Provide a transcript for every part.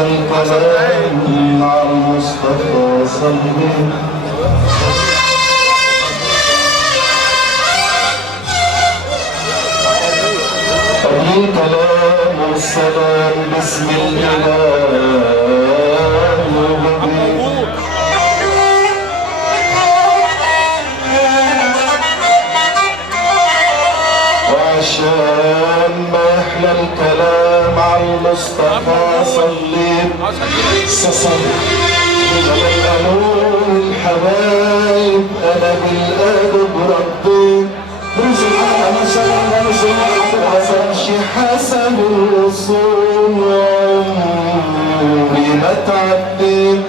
أحلى الكلام مع المصطفى صلي. الكلام والسلام بسم الله وعشان ما يحلى الكلام على المصطفى صلي. قالوا الحبايب انا بالادب ربيت عشان حسن الوصول وعمري ما تعديت.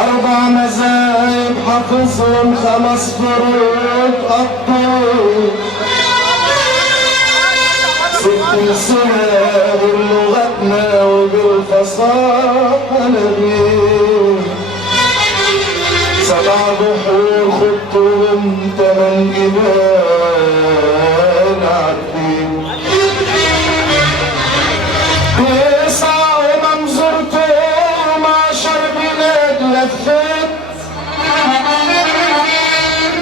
4 مذاهب حافظهم 5 فروض قطيت. 6 سنة بلغتنا وبالفصاحة نبيت. 7 بحور خدتهم 8 جبال عديت. 9 زرتهم 10 بلاد لفيت.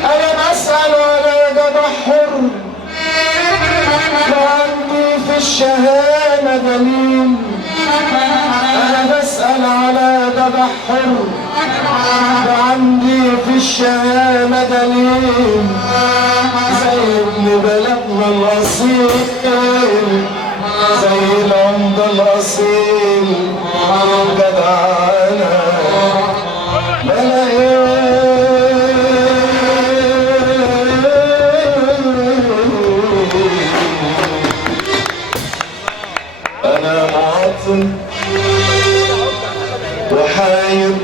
أنا بسأل ولا جدع حر وعندي في الشهامة دليل. أنا بسأل على جدع حر وعندي في الشهامة دليل. زي ابن بلدنا الأصيل زي العمدة الأصيل جدعانة أنا مواطن وحاير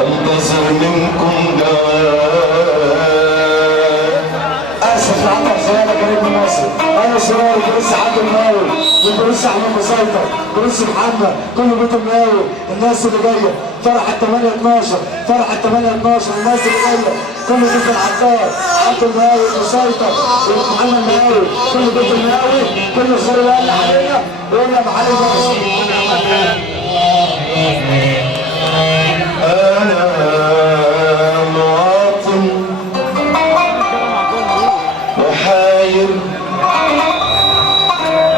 انتظر منكم جواب. اسف لعطل زياده كريم مصر. انا صغير دروس عبد المناوي ودروس احمد مسيطر دروس محمد كل بيت المناوي. الناس اللي جايه فرحه 8/12 فرحه 8/12 الناس اللي جايه كل بيت العطار عبد المناوي مسيطر ومحمد المناوي كل بيت المناوي كل الخير اللي قال علينا يقول يا معلم أنا مواطن وحاير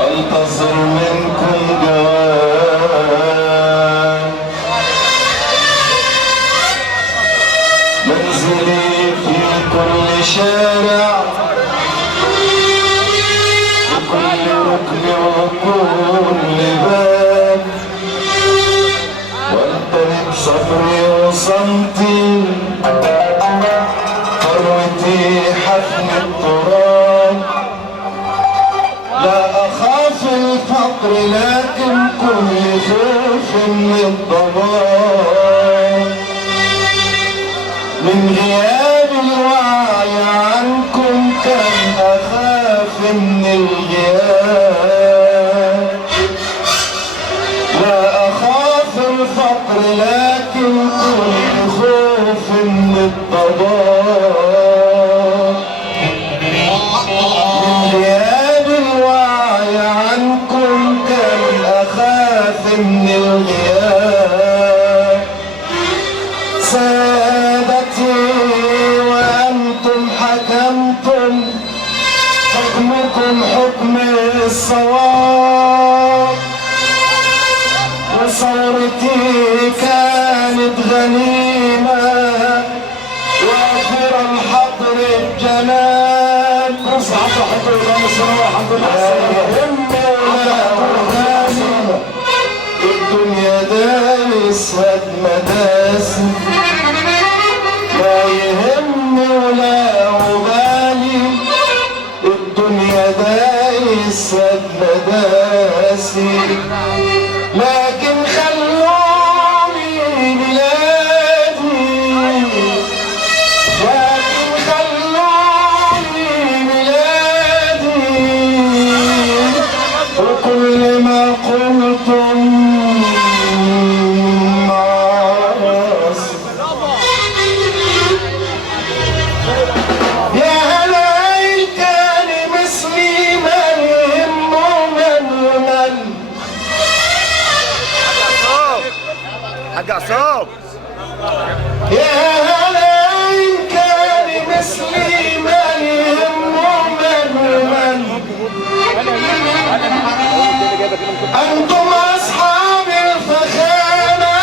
أنتظر منكم جواب. منزلي في كل شارع في كل ركن وكل باب. وانتهي بصبري وصمتي ثروتي حفن التراب. لا أخاف الفقر لكن كل خوف من الضباب. من غياب الوعي عنكم كان أخاف من الغياب. لا أخاف الفقر لكن كل خوف من الضباب. من غياب الوعي عنكم كان أخاف من الغياب. سادتي وأنتم حكمتم حكمكم حكم الصواب. وثورتي كانت غنيمة وافر الحضر الجلال. اصعد حضر الحمد لله. الدنيا دايس مداسي لا يهمني ولا أبالي. الدنيا دايس مداسي لكن خلوني بلادي. لكن خلوني بلادي وكل ما قلتم يا هلا كان مثلي من يهمه من حاج عصام. يا هلا إن كان مثلي ما يهمه من أنتم أصحاب الفخامة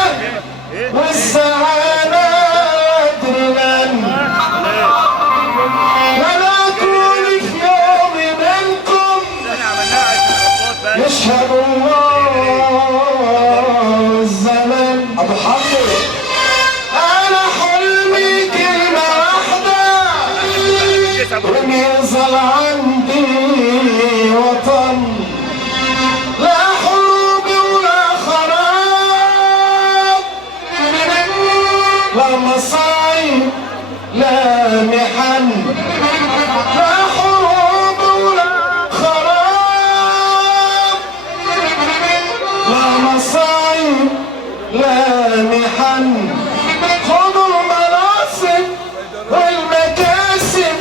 والسعادة أدري ولا أكون في يوم منكم يشهد الله الزمن. أبو حمد أنا حلمي كلمة واحدة وإن يظل عندي وطن لا حروب ولا خراب لا مصايب لا محن لا حروب ولا خراب لا مصايب لا محن خذوا المناصب والمكاسب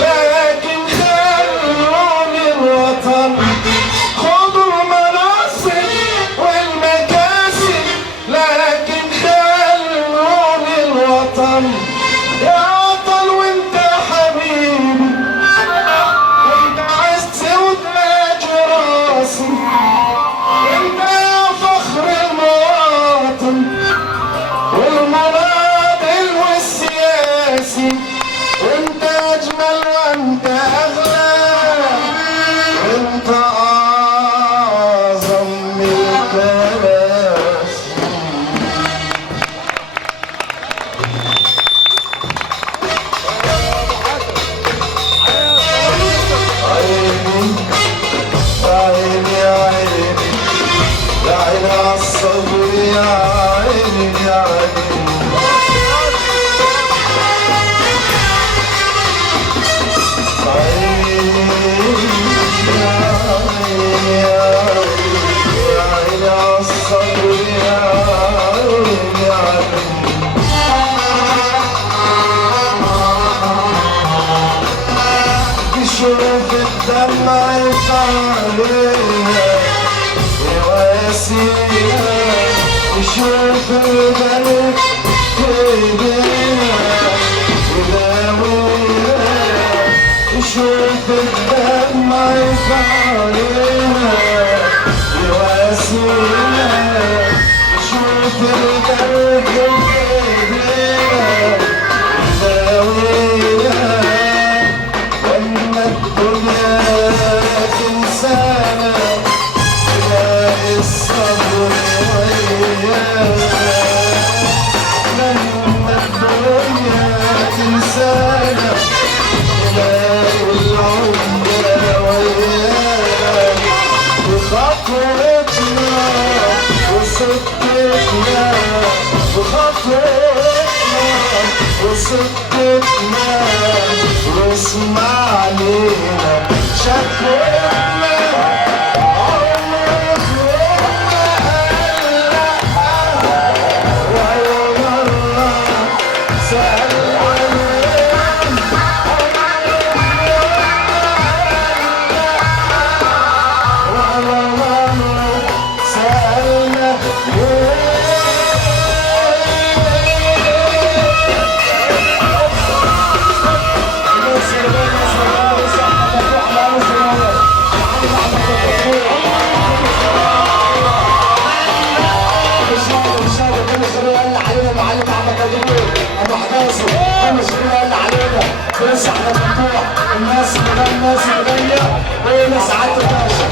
لكن خلوني الوطن. خذوا المناصب والمكاسب لكن خلوني الوطن. يا وطن وانت حبيبي وانت عز وتاج راسي انت يا فخر المواطن والمناضل والسياسي وانت اجمل وانت اغلى وانت اعظم من الكراسي. عيني عيني عيني يا عيني عالصبر يا عيني يا عيني. شوف الدمع يطالع يواسيها يشوف القلب يهديها يداويها يشوف الدمع يطالع يواسيها يشوف القلب يهديها يداويها لما الدنيا تنسانا تلاقي الصبر ويانا. لما الدنيا تنسانا تلاقي العمر ويانا. بخطوتنا وصدقنا بخطوتنا وصدقنا واسمع علينا شكوتنا عمرك ولا مرة سألنا ولا مرة سألنا ابو حداثه انا شغال اللي علينا لسه احنا مفتوح الناس اللي وهنا سعاده الباشا.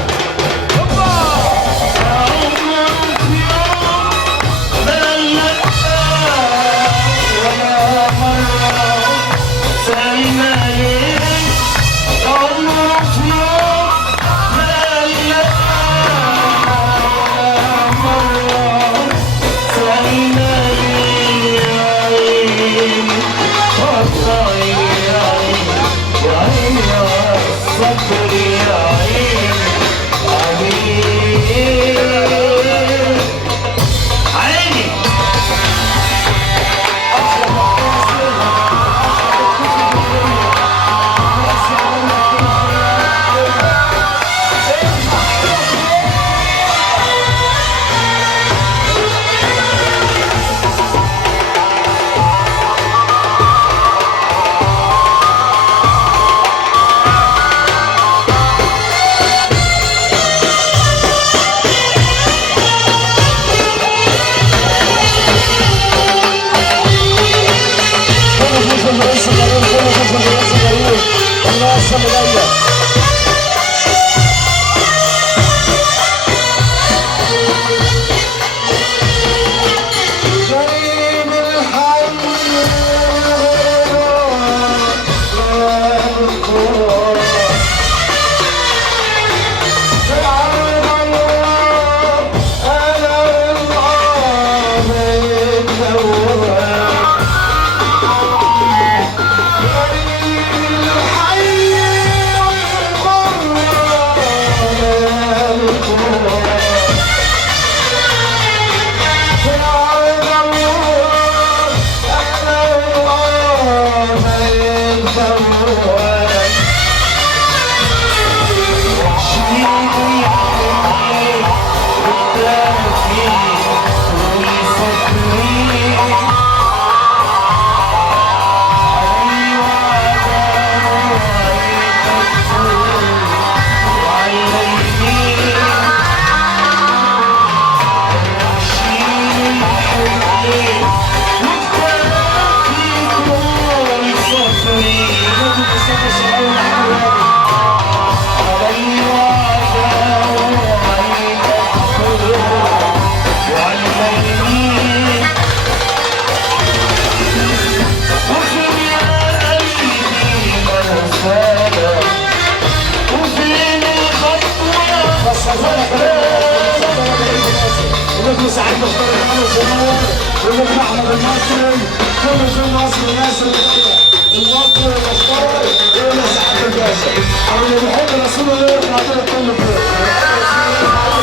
سعيد مختار خالد صغير والابن احمد المصري كل في مصر الناس اللي جايه المصري والمختار ولا سعيد الباشا او اللي بيحب رسول الله يرفع كده كله فوق